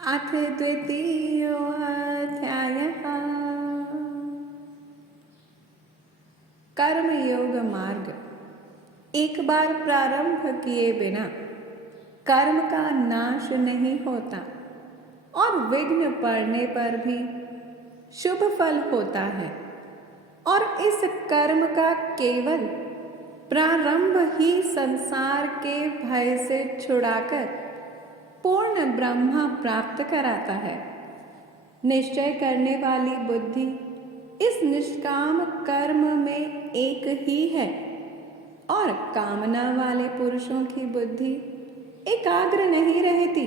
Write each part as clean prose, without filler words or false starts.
अथ द्वितीयोऽध्यायः। कर्मयोग मार्ग। एक बार प्रारंभ किए बिना कर्म का नाश नहीं होता और विघ्न पड़ने पर भी शुभ फल होता है, और इस कर्म का केवल प्रारंभ ही संसार के भय से छुड़ाकर पूर्ण ब्रह्म प्राप्त कराता है। निश्चय करने वाली बुद्धि इस निष्काम कर्म में एक ही है, और कामना वाले पुरुषों की बुद्धि एकाग्र नहीं रहती।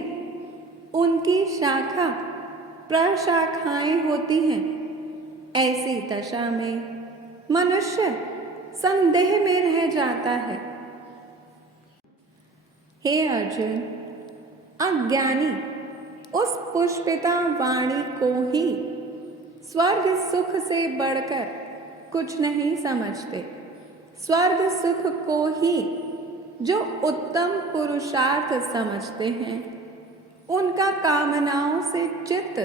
उनकी शाखा प्रशाखाएं होती हैं। ऐसी दशा में मनुष्य संदेह में रह जाता है। हे अर्जुन, अज्ञानी उस पुष्पिता वाणी को ही स्वर्ग सुख से बढ़कर कुछ नहीं समझते। स्वर्ग सुख को ही जो उत्तम पुरुषार्थ समझते हैं, उनका कामनाओं से चित्त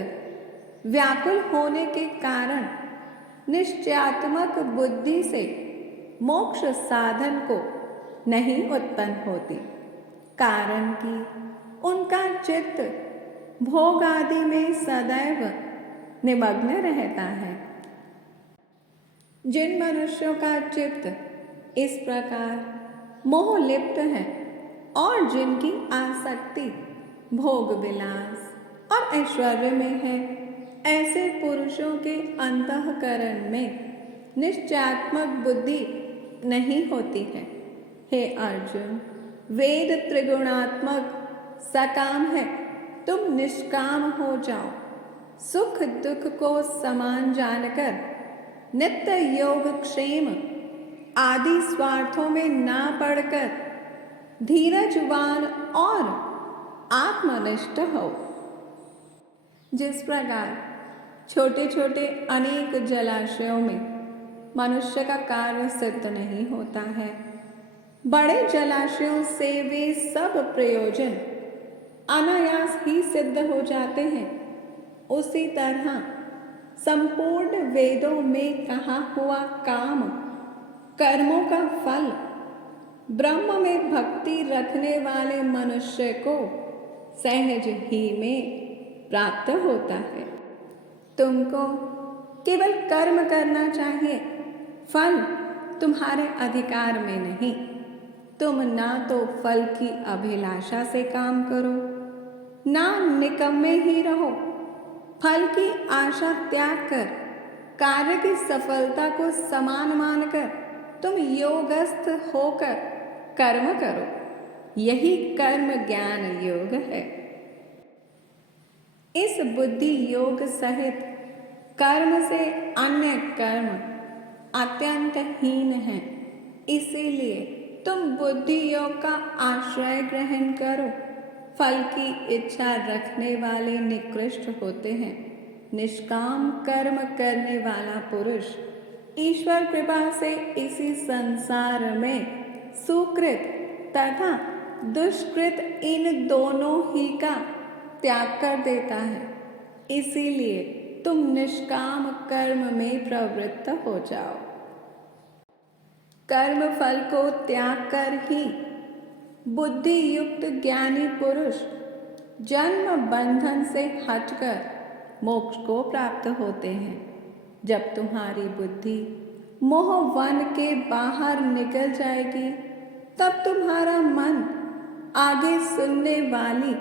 व्याकुल होने के कारण निश्चयात्मक बुद्धि से मोक्ष साधन को नहीं उत्पन्न होती, कारण कि उनका चित्त भोग आदि में सदैव निमग्न रहता है। जिन मनुष्यों का चित्त इस प्रकार मोह लिप्त है और जिनकी आसक्ति भोग विलास और ऐश्वर्य में है, ऐसे पुरुषों के अंतःकरण में निश्चयात्मक बुद्धि नहीं होती है। हे अर्जुन, वेद त्रिगुणात्मक सकाम है, तुम निष्काम हो जाओ। सुख दुख को समान जानकर नित्य योग क्षेम आदि स्वार्थों में ना पड़कर धीरजवान और आत्मनिष्ठ हो। जिस प्रकार छोटे छोटे अनेक जलाशयों में मनुष्य का कार्य सिद्ध नहीं होता है, बड़े जलाशयों से वे सब प्रयोजन अनायास ही सिद्ध हो जाते हैं। उसी तरह संपूर्ण वेदों में कहा हुआ काम कर्मों का फल ब्रह्म में भक्ति रखने वाले मनुष्य को सहज ही में प्राप्त होता है। तुमको केवल कर्म करना चाहिए, फल तुम्हारे अधिकार में नहीं। तुम ना तो फल की अभिलाषा से काम करो, ना निकम्मे ही रहो। फल की आशा त्याग कर कार्य की सफलता को समान मानकर तुम योगस्थ होकर कर्म करो। यही कर्म ज्ञान योग है। इस बुद्धि योग सहित कर्म से अन्य कर्म अत्यंत हीन है। इसीलिए तुम बुद्धि योग का आश्रय ग्रहण करो। फल की इच्छा रखने वाले निकृष्ट होते हैं। निष्काम कर्म करने वाला पुरुष ईश्वर कृपा से इसी संसार में सुकृत तथा दुष्कृत इन दोनों ही का त्याग कर देता है। इसीलिए तुम निष्काम कर्म में प्रवृत्त हो जाओ। कर्म फल को त्याग कर ही बुद्धि युक्त ज्ञानी पुरुष जन्म बंधन से हटकर मोक्ष को प्राप्त होते हैं। जब तुम्हारी बुद्धि मोह वन के बाहर निकल जाएगी, तब तुम्हारा मन आगे सुनने वाली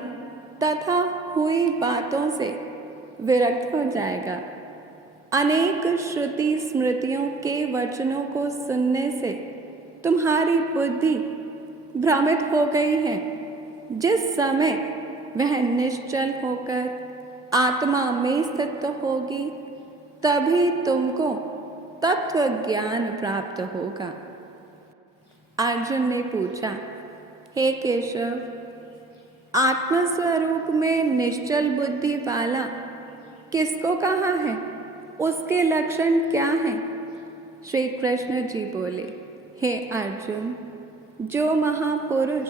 तथा हुई बातों से विरक्त हो जाएगा। अनेक श्रुति स्मृतियों के वचनों को सुनने से तुम्हारी बुद्धि भ्रमित हो गई है। जिस समय वह निश्चल होकर आत्मा में स्थित होगी, तभी तुमको तत्व ज्ञान प्राप्त होगा। अर्जुन ने पूछा, हे केशव, आत्मस्वरूप में निश्चल बुद्धि वाला किसको कहा है? उसके लक्षण क्या हैं? श्री कृष्ण जी बोले, हे अर्जुन, जो महापुरुष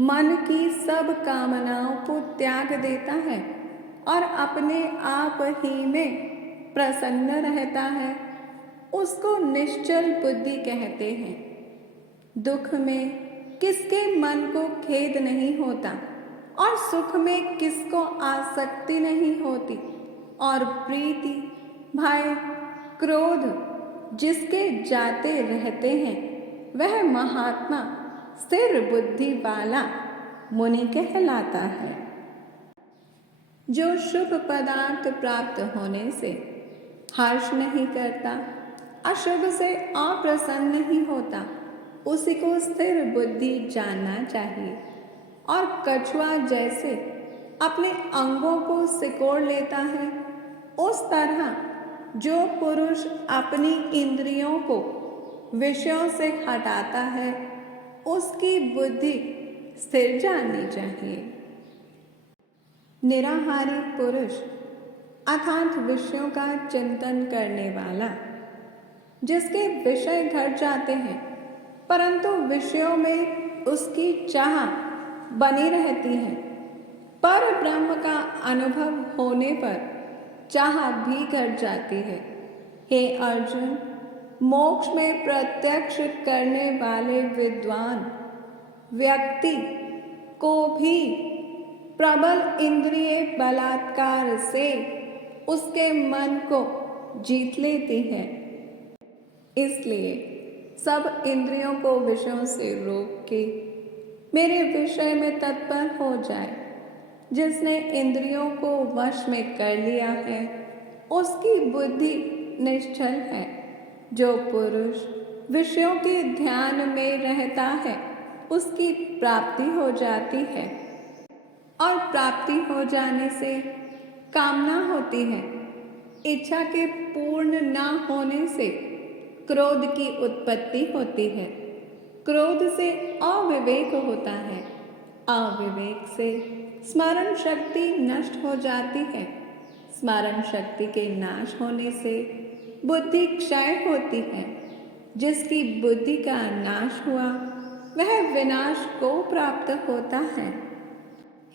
मन की सब कामनाओं को त्याग देता है और अपने आप ही में प्रसन्न रहता है, उसको निश्चल बुद्धि कहते हैं। दुख में किसके मन को खेद नहीं होता और सुख में किसको आसक्ति नहीं होती, और प्रीति, भय, क्रोध जिसके जाते रहते हैं, वह महात्मा स्थिर बुद्धि वाला मुनि कहलाता है। जो शुभ पदार्थ प्राप्त होने से हर्ष नहीं करता, अशुभ से अप्रसन्न नहीं होता, उसी को स्थिर बुद्धि जानना चाहिए। और कछुआ जैसे अपने अंगों को सिकोड़ लेता है, उस तरह जो पुरुष अपनी इंद्रियों को विषयों से हटाता है, उसकी बुद्धि स्थिर जाननी चाहिए। निराहारी पुरुष अर्थात विषयों का चिंतन करने वाला, जिसके विषय घट जाते हैं परंतु विषयों में उसकी चाह बनी रहती है, पर ब्रह्म का अनुभव होने पर चाह भी घट जाती है। हे अर्जुन, मोक्ष में प्रत्यक्ष करने वाले विद्वान व्यक्ति को भी प्रबल इंद्रिय बलात्कार से उसके मन को जीत लेती है। इसलिए सब इंद्रियों को विषयों से रोक के मेरे विषय में तत्पर हो जाए। जिसने इंद्रियों को वश में कर लिया है, उसकी बुद्धि निश्चल है। जो पुरुष विषयों के ध्यान में रहता है, उसकी प्राप्ति हो जाती है, और प्राप्ति हो जाने से कामना होती है। इच्छा के पूर्ण न होने से क्रोध की उत्पत्ति होती है। क्रोध से अविवेक होता है। अविवेक से स्मरण शक्ति नष्ट हो जाती है। स्मरण शक्ति के नाश होने से बुद्धि क्षय होती है। जिसकी बुद्धि का नाश हुआ, वह विनाश को प्राप्त होता है।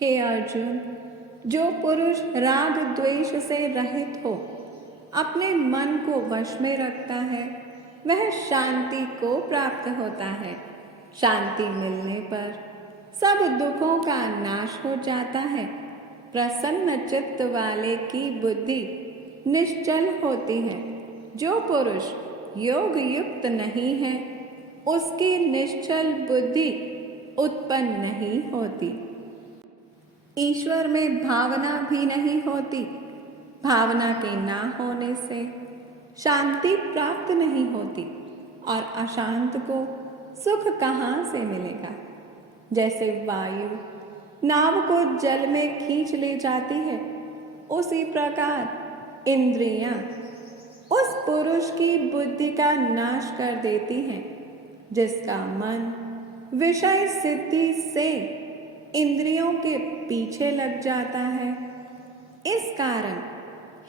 हे अर्जुन, जो पुरुष राग द्वेष से रहित हो अपने मन को वश में रखता है, वह शांति को प्राप्त होता है। शांति मिलने पर सब दुखों का नाश हो जाता है। प्रसन्न चित्त वाले की बुद्धि निश्चल होती है। जो पुरुष योग युक्त नहीं है, उसकी निश्चल बुद्धि उत्पन्न नहीं होती। ईश्वर में भावना भी नहीं होती। भावना के ना होने से शांति प्राप्त नहीं होती, और अशांत को सुख कहाँ से मिलेगा। जैसे वायु नाव को जल में खींच ले जाती है, उसी प्रकार इंद्रियां उस पुरुष की बुद्धि का नाश कर देती हैं, जिसका मन विषय सिद्धि से इंद्रियों के पीछे लग जाता है। इस कारण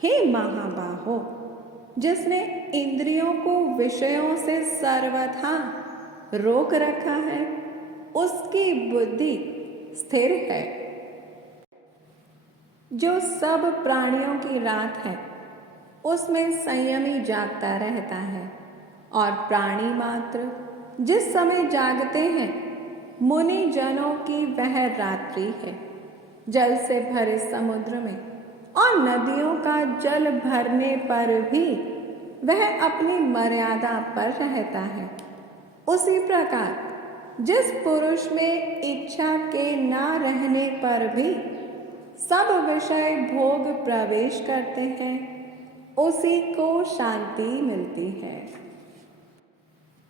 हे महाबाहो, जिसने इंद्रियों को विषयों से सर्वथा रोक रखा है, उसकी बुद्धि स्थिर है। जो सब प्राणियों की रात है, उसमें संयमी जागता रहता है, और प्राणी मात्र जिस समय जागते हैं, मुनि जनों की वह रात्रि है। जल से भरे समुद्र में और नदियों का जल भरने पर भी वह अपनी मर्यादा पर रहता है। उसी प्रकार जिस पुरुष में इच्छा के ना रहने पर भी सब विषय भोग प्रवेश करते हैं, उसी को शांति मिलती है।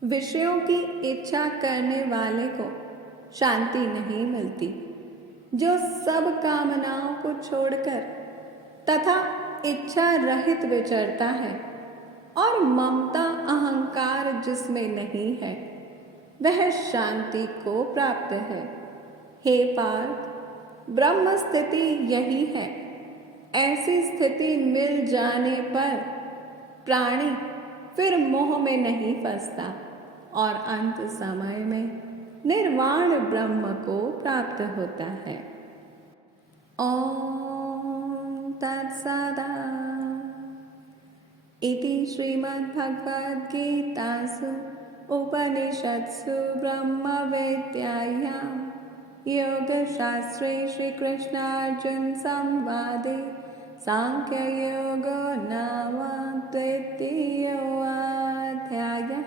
विषयों की इच्छा करने वाले को शांति नहीं मिलती। जो सब कामनाओं को छोड़कर तथा इच्छा रहित विचरता है और ममता अहंकार जिसमें नहीं है, वह शांति को प्राप्त है। हे पार्थ, ब्रह्म स्थिति यही है। ऐसी स्थिति मिल जाने पर प्राणी फिर मोह में नहीं फंसता और अंत समय में निर्वाण ब्रह्म को प्राप्त होता है। ओम तत्सदा इति श्रीमद्भगवद्गीतासु उपनिषत्सु ब्रह्मविद्यायां योगशास्त्रे श्रीकृष्णार्जुनसंवादे सांख्ययोगो नाम द्वितीयोऽध्यायः।